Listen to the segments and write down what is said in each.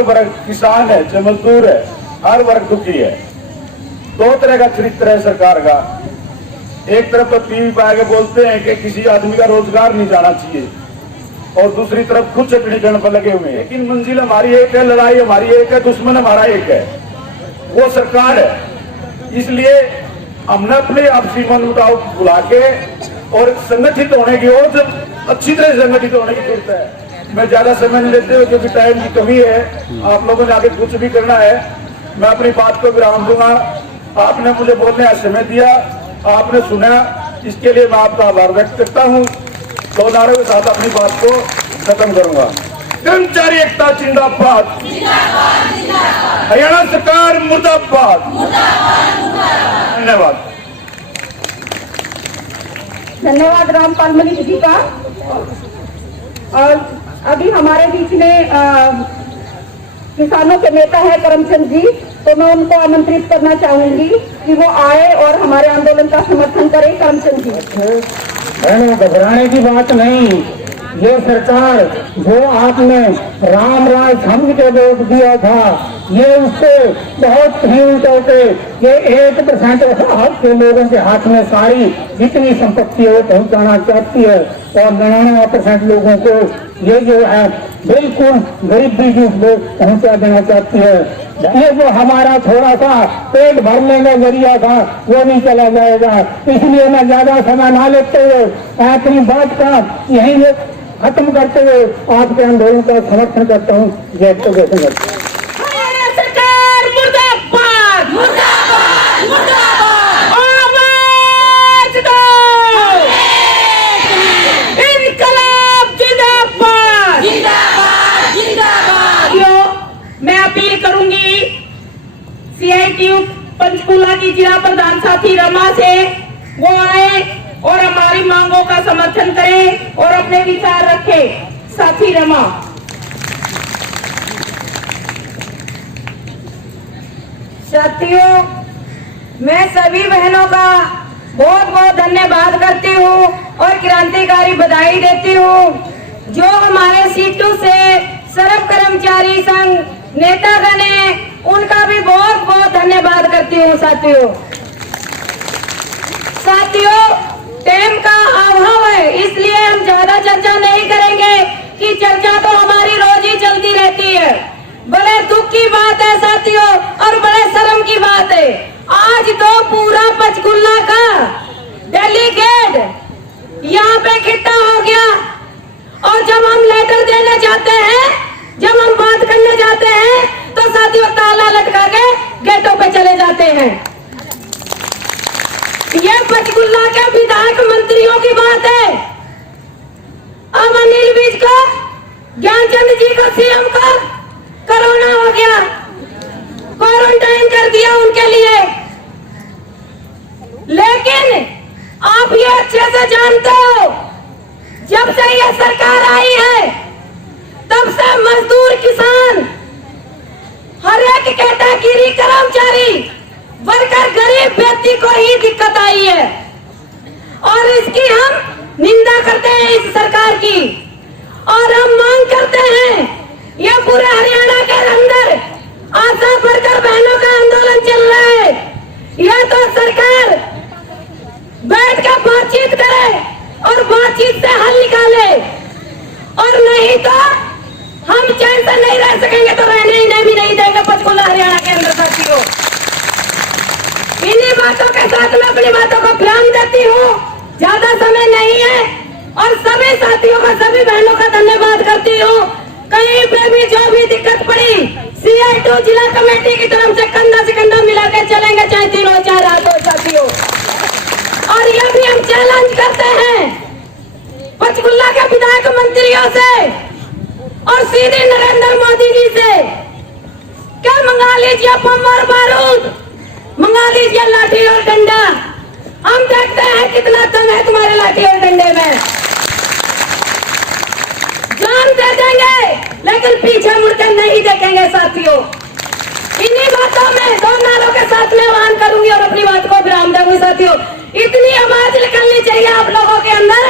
हर वर्ग, किसान है चाहे मजदूर है, हर वर्ग दुखी है। दो तरह का चरित्र है सरकार का। एक तरफ तो टीवी पर आगे बोलते हैं कि किसी आदमी का रोजगार नहीं जाना चाहिए, और दूसरी तरफ खुद चटनी करने पर लगे हुए हैं। लेकिन मंजिल हमारी एक है, लड़ाई हमारी एक है, दुश्मन हमारा एक है, वो सरकार है। इसलिए हमने अपने आपसी मन मुटाव बुला के और संगठित होने की, और अच्छी तरह संगठित होने की जरूरत है। मैं ज्यादा समय नहीं लेते हुए, क्योंकि टाइम की कमी है, आप लोगों ने आगे कुछ भी करना है, मैं अपनी बात को विराम दूंगा। आपने मुझे बोलने का समय दिया, आपने सुना, इसके लिए मैं आपका आभार व्यक्त करता हूँ। दो नारों के साथ अपनी बात को खत्म करूंगा। कर्मचारी एकता जिंदाबाद, हरियाणा सरकार मुर्दाबाद। धन्यवाद। धन्यवाद रामपाल मलिक जी का। और अभी हमारे बीच में किसानों के नेता है करमचंद जी, तो मैं उनको आमंत्रित करना चाहूंगी कि वो आए और हमारे आंदोलन का समर्थन करें। करमचंद जी। घबराने की बात नहीं, ये सरकार जो आपने राम राज समझ के वोट दिया था, ये उससे बहुत ही उल्टे के ये 1% आपके लोगों के हाथ में सारी जितनी संपत्ति है वो पहुंचाना चाहती है, और 99% लोगों को ये जो है बिल्कुल गरीबी की पहुंचा देना चाहती है। ये जो हमारा थोड़ा सा पेट भरने का जरिया था वो नहीं चला जाएगा। इसलिए मैं ज्यादा समय ना लेते हुए अपनी बात का यही खत्म करते हुए आपके आंदोलन का समर्थन करता हूँ। जय तो CITU पंचकुला की जिला प्रधान साथी रमा से वो आए और हमारी मांगों का समर्थन करें और अपने विचार रखें। साथी रमा। साथियों, मैं सभी बहनों का बहुत बहुत धन्यवाद करती हूँ और क्रांतिकारी बधाई देती हूँ। जो हमारे सीटू से सर्व कर्मचारी संघ नेतागण है, उनका भी बहुत बहुत धन्यवाद करती हूँ। साथियों, टाइम का अभाव है, इसलिए हम ज्यादा चर्चा नहीं करेंगे कि चर्चा तो हमारी रोज ही चलती रहती है। बड़े दुख की बात है साथियों, और बड़े शर्म की बात है, आज तो पूरा पंचकुला का डेलीगेट यहाँ पे इकट्ठा हो गया, और जब हम लेटर देने जाते हैं, जब हम बात करने जाते हैं, तो साथियों ताला लटका के गेटों पे चले जाते हैं। ये पंचकुला के विधायक मंत्रियों की बात है। अब अनिल विज को, ज्ञानचंद जी को, सीएम को कोरोना हो गया, क्वारंटाइन कर दिया उनके लिए। लेकिन आप ये अच्छे से जानते हो, जब से ये सरकार आई है, तब से मजदूर, किसान, हर एक कैटेगरी, कर्मचारी, वर्कर, गरीब व्यक्ति को ही दिक्कत आई है, और इसकी हम निंदा करते हैं इस सरकार की। और हम मांग करते हैं, ये पूरे हरियाणा के अंदर आशा वर्कर बहनों का आंदोलन चल रहा है, यह तो सरकार बैठ कर बातचीत करे और बातचीत से हल निकाले, और नहीं तो हम चैन से नहीं रह सकेंगे, तो रहने ही भी नहीं देंगे पंचकुला हरियाणा के अंदर। साथियों, इन्हीं बातों के साथ मैं अपनी बातों को विराम देती हूँ, ज्यादा समय नहीं है, और सभी साथियों का, सभी बहनों का धन्यवाद करती हूँ। कहीं पे भी जो भी दिक्कत पड़ी, CITU जिला कमेटी की तरफ से कंधा से कंधा मिला के चलेंगे, चाहे दिन हो चाहे रात हो। साथियों, और यह भी हम चैलेंज करते हैं पंचकुला के विधायक मंत्रियों से और सीधे नरेंद्र मोदी जी से, क्या मंगा लीजिए बम और बारूद, मंगा लीजिए लाठी और डंडा, हम देखते हैं कितना दम है तुम्हारे लाठी और डंडे में। जान दे देंगे, लेकिन पीछे मुड़कर नहीं देखेंगे। साथियों, इन्हीं बातों में, दो नारों के साथ में आह्वान करूंगी और अपनी बात को विराम दूंगी। साथियों, इतनी आवाज निकलनी चाहिए आप लोगों के अंदर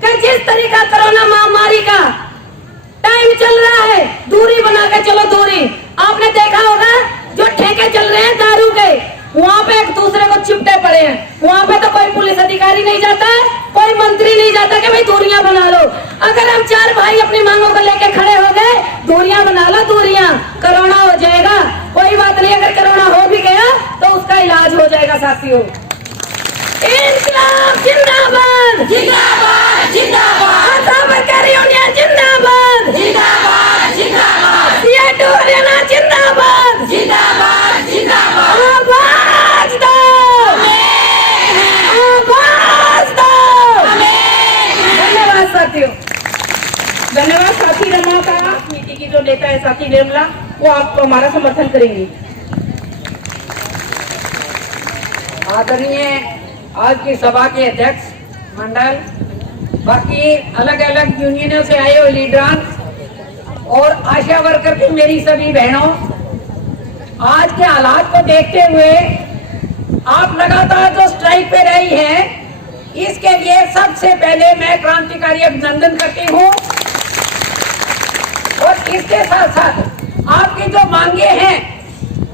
कि जिस तरीका कोरोना महामारी का टाइम चल रहा है, दूरी बना के चलो, दूरी, पुलिस अधिकारी नहीं जाता, कोई मंत्री नहीं जाता कि भाई दूरियां बना लो। अगर हम 4 भाई अपनी मांगों को लेके खड़े हो गए, दूरियां बना लो, दूरियां, कोरोना हो जाएगा, कोई बात नहीं। अगर कोरोना हो भी गया तो उसका इलाज हो जाएगा साथियों। इंकलाब जिंदाबाद, जिंदाबाद, जिंदाबाद, आशा वर्कर यूनियन जिंदाबाद, जिंदाबाद, जिंदाबाद, सीएटू हरियाणा जिंदाबाद, जिंदाबाद, जिंदाबाद, आवाज दो, आवाज दो। धन्यवाद साथियों। धन्यवाद साथी रमा का। नीति की जो नेता है साथी निर्मला, वो आपको हमारा समर्थन करेंगी। आदरणीय आज की सभा के अध्यक्ष मंडल, बाकी अलग अलग यूनियनों से आए हुए लीडरान और आशा वर्कर की मेरी सभी बहनों, आज के हालात को देखते हुए आप लगातार जो स्ट्राइक पे रही हैं, इसके लिए सबसे पहले मैं क्रांतिकारी अभिनंदन करती हूँ। और इसके साथ साथ आपकी जो मांगे हैं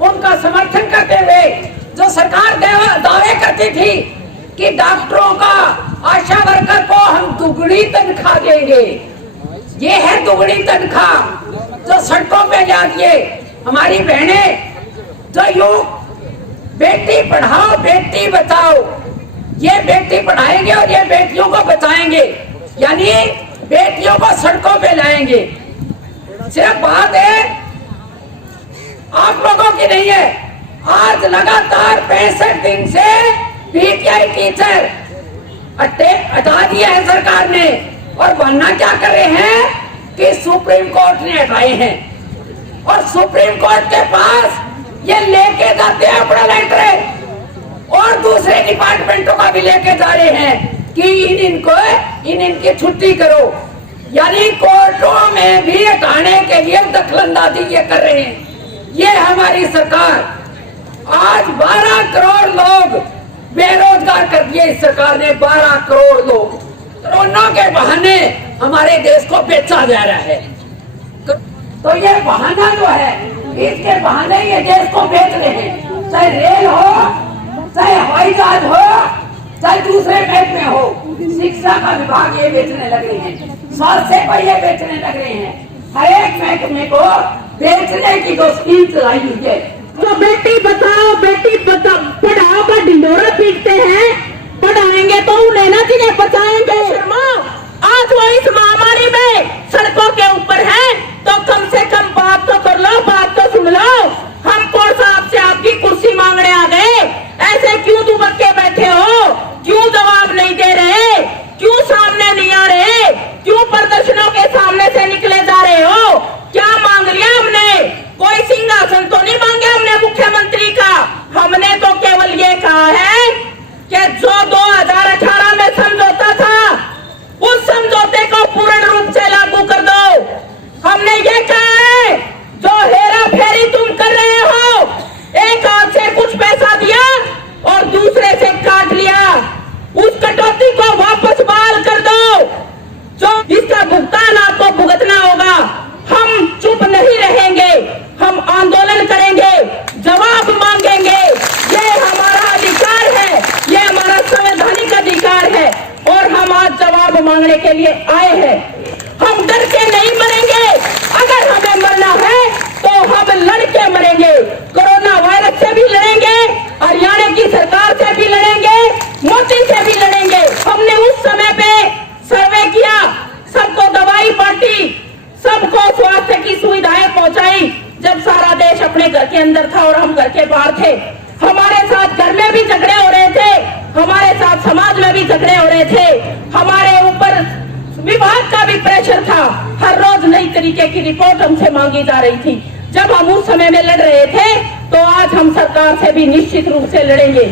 उनका समर्थन करते हुए जो सरकार दावे करती थी कि डॉक्टरों का, आशा वर्कर को हम दुगनी तनख्वाह देंगे, ये है दुगनी तनख्वाह जो सड़कों पे जाती है। हमारी बहनें जो युग बेटी पढ़ाओ बेटी बचाओ, ये बेटी पढ़ाएंगे और ये बेटियों को बचाएंगे, यानी बेटियों को सड़कों पे लाएंगे। सिर्फ बात है आप लोगों की नहीं है, आज लगातार 65 दिन से पीटीआई टीचर हटा दिया है सरकार ने, और बनना क्या कर रहे हैं कि सुप्रीम कोर्ट ने हटाए हैं, और सुप्रीम कोर्ट के पास ये लेके जाते हैं अपना लेटर, और दूसरे डिपार्टमेंटों का भी लेके जा रहे हैं कि इनकी छुट्टी करो, यानी कोर्टों में भी हटाने के लिए दखलंदाजी ये कर रहे हैं। ये हमारी सरकार आज 12 करोड़ लोग बेरोजगार कर दिए इस सरकार ने, 12 करोड़ लोग कोरोना के बहाने हमारे देश को बेचा जा रहा है। तो ये बहाना जो है, इसके बहाने ये देश को बेच रहे हैं, चाहे रेल हो, चाहे हवाई जहाज हो, चाहे दूसरे महकमे हो। शिक्षा का विभाग ये बेचने लग रहे हैं, स्वास्थ्य को ये बेचने लग रहे हैं, हर एक महकमे को बेचने की जो स्कीम चलाई हुई है। तो बेटी बचाओ बेटी पढ़ाओ का ढिंडोरा पीटते हैं, पढ़ाएंगे तो उन्हें ना जिन्हें बचाएंगे। शर्मा, आज वो इस महामारी में सड़कों के ऊपर है, तो कम से कम बात तो कर लो, बात तो सुन लो। हम कौन सा आपसे आपकी कुर्सी मांगने आ गए? ऐसे क्यों दुबक के बैठे हो? क्यों जवाब नहीं दे रहे? क्यों सामने नहीं आ रहे? क्यों प्रदर्शनों के सामने से निकले जा रहे हो? क्या मांग लिया हमने? कोई सिंहासन तो नहीं मांगे हमने मुख्यमंत्री का। हमने तो केवल ये कहा है कि जो 2018 में समझौता था, उस समझौते को पूर्ण रूप से लागू कर दो। हमने ये कहा है जो हेरा फेरी तुम कर रहे हो, एक हाथ से कुछ पैसा दिया और दूसरे से काट लिया, उस कटौती को वापस बहाल कर दो। जो इसका भुगतान आपको भुगतना होगा। हम चुप नहीं रहेंगे, हम आंदोलन करेंगे, जवाब मांगेंगे। ये हमारा अधिकार है, ये हमारा संवैधानिक अधिकार है, और हम आज जवाब मांगने के लिए आए हैं। हम डर के नहीं मरेंगे, अगर हमें मरना है तो हम लड़ के मरेंगे। कोरोना वायरस से भी लड़ेंगे, हरियाणा की सरकार से भी लड़ेंगे, मोदी से भी लड़ेंगे। हमने उस समय पे सर्वे किया, सबको दवाई बांटी, सबको स्वास्थ्य की सुविधाएं पहुंचाई, जब सारा देश अपने घर के अंदर था और हम घर के बाहर थे। हमारे साथ घर में भी झगड़े हो रहे थे, हमारे साथ समाज में भी झगड़े हो रहे थे, हमारे ऊपर विभाग का भी प्रेशर था। हर रोज नई तरीके की रिपोर्ट हमसे मांगी जा रही थी। जब हम उस समय में लड़ रहे थे, तो आज हम सरकार से भी निश्चित रूप से लड़ेंगे।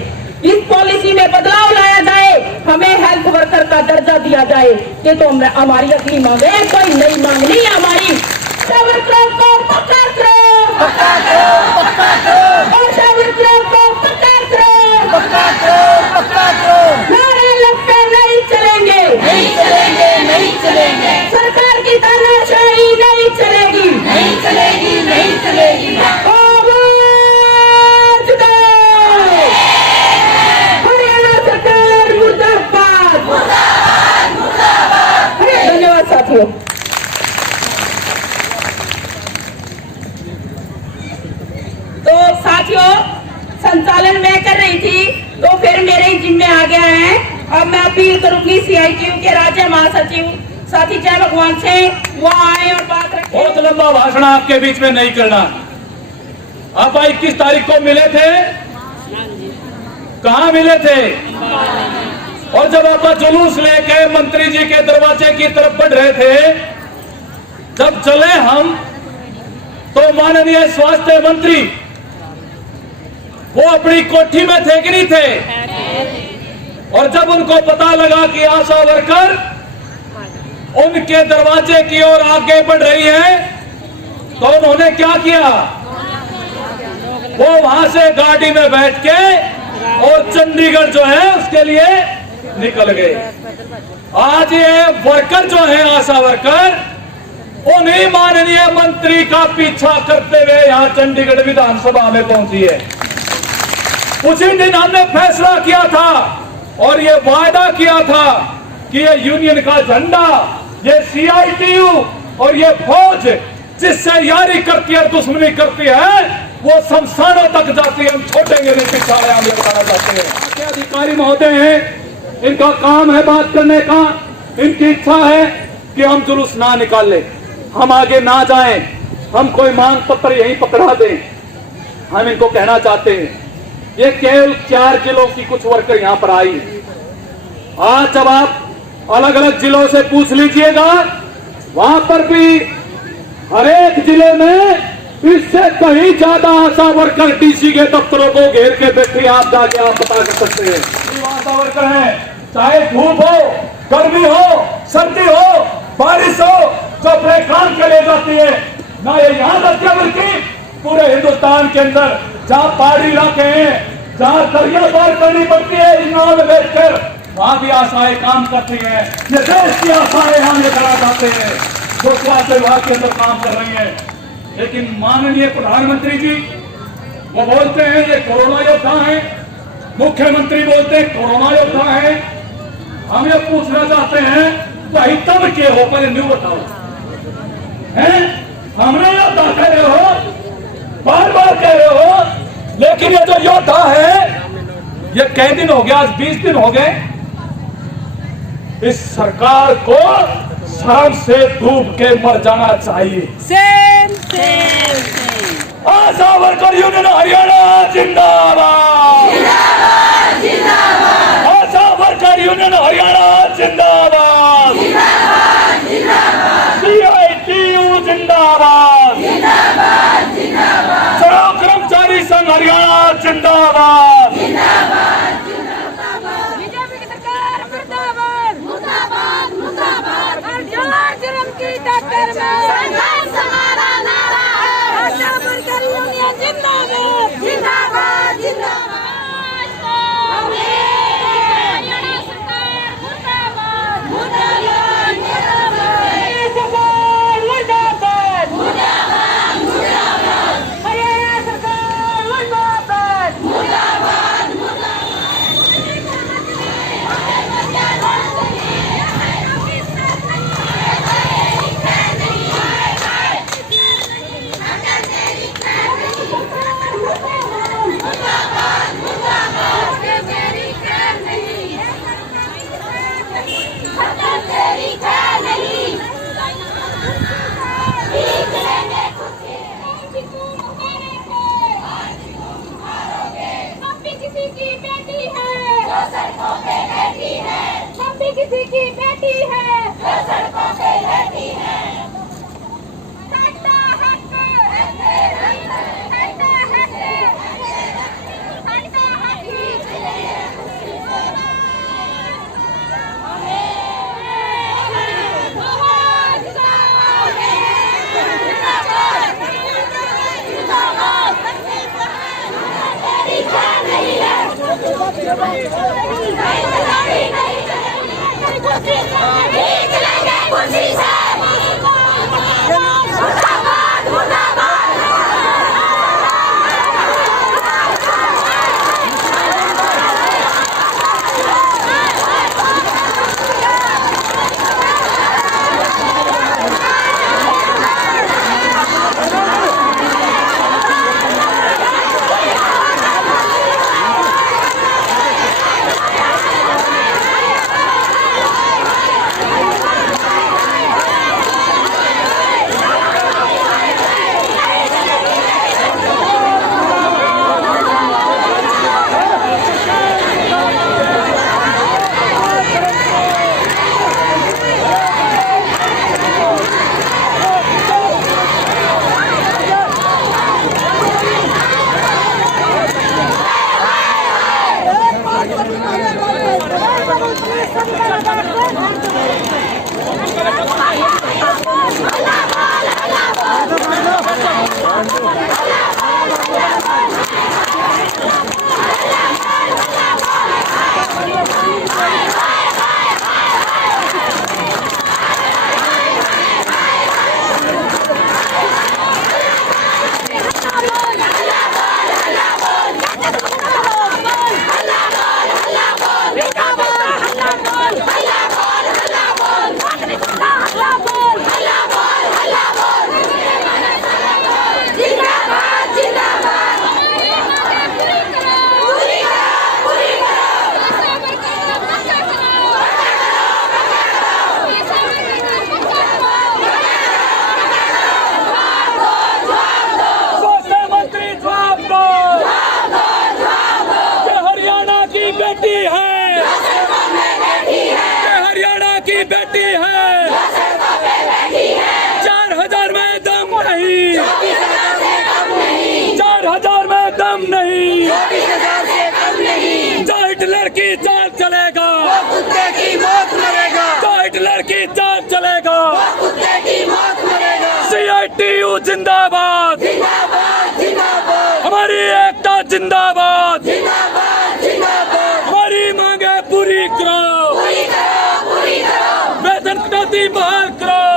इस पॉलिसी में बदलाव लाया जाए, हमें हेल्थ वर्कर का दर्जा दिया जाए, ये तो हमारी अगली मांग है, कोई नई मांग नहीं हमारी। आशा वर्करों को पक्का करो, पक्का करो, पक्का करो, आशा वर्करों को पक्का करो, पक्का करो, पक्का करो। नारे लगते नहीं चलेंगे, नहीं चलेंगे, नहीं चलेंगे। सरकार की तानाशाही नहीं चलेगी, नहीं चलेगी, नहीं चलेगी। आवाज दो, हरियाणा सरकार अपील करूंगी CITU के राज्य महासचिव साथी जय भगवान से वो आए और बात रखें। बहुत लंबा भाषण आपके बीच में नहीं करना। आप 21 तारीख को मिले थे, कहां मिले थे? और जब आप जुलूस लेके मंत्री जी के दरवाजे की तरफ बढ़ रहे थे, जब चले हम तो माननीय स्वास्थ्य मंत्री वो अपनी कोठी में थे कि नहीं थे? और जब उनको पता लगा कि आशा वर्कर उनके दरवाजे की ओर आगे बढ़ रही है, तो उन्होंने क्या किया? वो वहां से गाड़ी में बैठ के और चंडीगढ़ जो है उसके लिए निकल गए। आज ये वर्कर जो है, आशा वर्कर, उन्हीं माननीय मंत्री का पीछा करते हुए यहाँ चंडीगढ़ विधानसभा में पहुंची है। उसी दिन हमने फैसला किया था और ये वायदा किया था कि ये यूनियन का झंडा, ये CITU और ये फौज जिससे यारी करती है, दुश्मनी करती है, वो शमशानों तक जाती है। हम छोड़ेंगे नहीं, पीछे हम ये बताना चाहते हैं। के अधिकारी महोदय हैं, इनका काम है बात करने का। इनकी इच्छा है कि हम जुलूस ना निकालें, हम आगे ना जाएं, हम कोई मांग पत्र यहीं पकड़ा दें। हम इनको कहना चाहते हैं, ये केवल 4 जिलों की कुछ वर्कर यहां पर आई। आज जब आप अलग अलग जिलों से पूछ लीजिएगा, वहां पर भी हर एक जिले में इससे कहीं ज्यादा आशा वर्कर DC के दफ्तरों को घेर के बैठे। आप जाके आप पता कर सकते हैं, आशा वर्कर हैं, चाहे धूप हो, गर्मी हो, सर्दी हो, बारिश हो, जो अपने काम के लिए जाती है। ना ये यहाँ तक क्या, बल्कि पूरे हिंदुस्तान के अंदर जहाँ पहाड़ी इलाके हैं, जहाँ दरिया पार करनी पड़ती है इन नाव में बैठकर, वहां भी आशाएं काम करती हैं। ये देश की आशाएं हम ये करना चाहते हैं जो स्वास्थ्य विभाग के अंदर काम कर रही है। लेकिन माननीय प्रधानमंत्री जी वो बोलते हैं ये कोरोना योद्धा है, मुख्यमंत्री बोलते हैं कोरोना योद्धा है। हम ये पूछना चाहते हैं, वही तब के हो, पर न्यू बताओ हैं? हमने योद्धा कह रहे हो, बार बार कह रहे हो, लेकिन ये जो योद्धा है ये कई दिन हो गया, आज 20 दिन हो गए। इस सरकार को शर्म से डूब के मर जाना चाहिए। Same same same. Asha worker union Haryana जिंदाबाद, जिंदाबाद जिंदाबाद। आशा वर्कर यूनियन हरियाणा जिंदाबाद, जिंदाबाद जिंदाबाद। CITU जिंदाबाद, जिंदाबाद जिंदाबाद। चलो कर्मचारी संघ हरियाणा जिंदाबाद, जिंदाबाद जिंदाबाद। बीजेपी की सरकार मुर्दाबाद, मुर्दाबाद मुर्दाबाद। हर जुर्म की टक्कर में संघर्ष हमारा नारा है। आशा वर्कर यूनियन जिंदाबाद, जिंदाबाद जिंदाबाद। हरियाणा सरकार मुर्दाबाद, मुर्दाबाद मुर्दाबाद, मुर्दाबाद मुर्दाबाद। हरियाणा सरकार मुर्दाबाद, मुर्दाबाद मुर्दाबाद। किसी की बेटी है जो सड़कों पे रहती है, हम भी किसी की बेटी है जो सड़कों पे रहती है। साਡਾ हक साਡਾ हक साਡਾ हक। बेटी है 4000 में दम नहीं 4000 में दम नहीं जो हिटलर की चाल चलेगा कुत्ते की मौत मरेगा जो हिटलर की चाल चलेगा कुत्ते की मौत मरेगा CITU जिंदाबाद जिंदाबाद जिंदाबाद हमारी एकता जिंदाबाद जिंदाबाद जिंदाबाद हमारी मांगे पूरी करो पूरी करो वेतन कटौती बहाल करो